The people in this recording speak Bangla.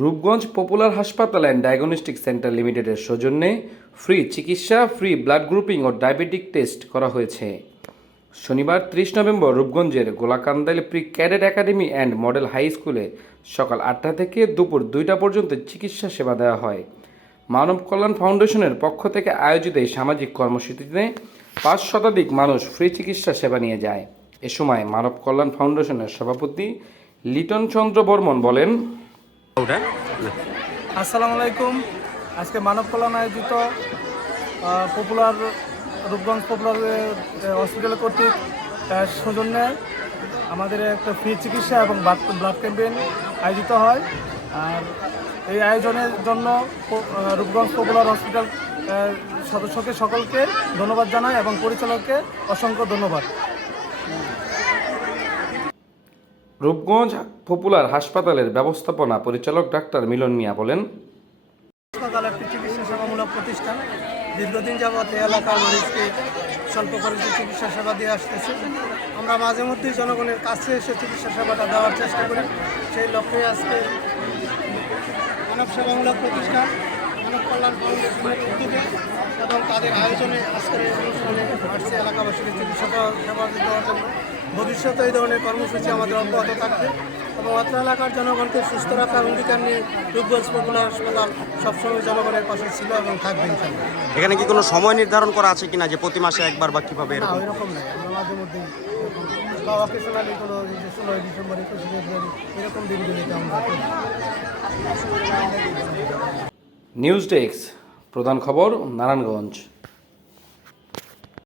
রূপগঞ্জ পপুলার হাসপাতাল অ্যান্ড ডায়াগনস্টিক সেন্টার লিমিটেডের সৌজন্যে ফ্রি চিকিৎসা, ফ্রি ব্লাড গ্রুপিং ও ডায়াবেটিক টেস্ট করা হয়েছে। শনিবার ত্রিশ November রূপগঞ্জের Golakandail pre cadet academy and model high স্কুলে সকাল আটটা থেকে দুপুর দুইটা পর্যন্ত চিকিৎসা সেবা দেওয়া হয়। মানব কল্যাণ ফাউন্ডেশনের পক্ষ থেকে আয়োজিত এই সামাজিক কর্মসূচিতে পাঁচ শতাধিক মানুষ ফ্রি চিকিৎসা সেবা নিয়ে যায়। এ সময় মানব কল্যাণ ফাউন্ডেশনের সভাপতি লিটন চন্দ্র বর্মন বলেন আসসালামু আলাইকুম। আজকে মানব কল্যাণ আয়োজিত পপুলার রূপগঞ্জ পপুলার হসপিটাল কর্তৃক সৌজন্যে আমাদের একটা ফ্রি চিকিৎসা এবং ব্লাড ক্যাম্পেইন আয়োজিত হয়। আর এই আয়োজনের জন্য রূপগঞ্জ পপুলার হসপিটাল সদস্যকে সকলকে ধন্যবাদ জানাই এবং পরিচালককে অসংখ্য ধন্যবাদ। রূপগঞ্জ পপুলার হাসপাতালের ব্যবস্থাপনা পরিচালক ডাক্তার মিলন মিয়া বলেন প্রতিষ্ঠান। দীর্ঘদিন যাবৎ এলাকার মানুষকে স্বল্প খরচে চিকিৎসা সেবা দিয়ে আসতেছে। আমরা মাঝে মধ্যেই জনগণের কাছে এসে চিকিৎসা সেবাটা দেওয়ার চেষ্টা করি। সেই লক্ষ্যে আজকে মানব সেবামূলক প্রতিষ্ঠান, মানব কল্যাণ ফাউন্ডেশনের উদ্যোগে এবং তাদের আয়োজনে আজকের এই অনুষ্ঠানে আসছে এলাকাবাসীকে চিকিৎসা সেবা দেওয়ার জন্য। ভবিষ্যতে এই ধরনের কর্মসূচি আমাদের অব্যাহত থাকবে এবং অত্র এলাকার জনগণকে সুস্থ রাখার অঙ্গীকার নিয়ে রূপগঞ্জ পপুলার হাসপাতাল সবসময় জনগণের পাশে ছিল এবং থাকবে এখানে কি কোনো সময় নির্ধারণ করা আছে কিনা যে প্রতি মাসে একবার বা কীভাবে এরকম? নাই। আমরা মাঝে মধ্যেই এরকম বা অকেশনালি কোনো ষোলোই ডিসেম্বর একুশে ফেব্রুয়ারি এরকম দিনগুলিতে আমরা নিউজ ডেস্ক প্রধান খবর নারায়ণগঞ্জ।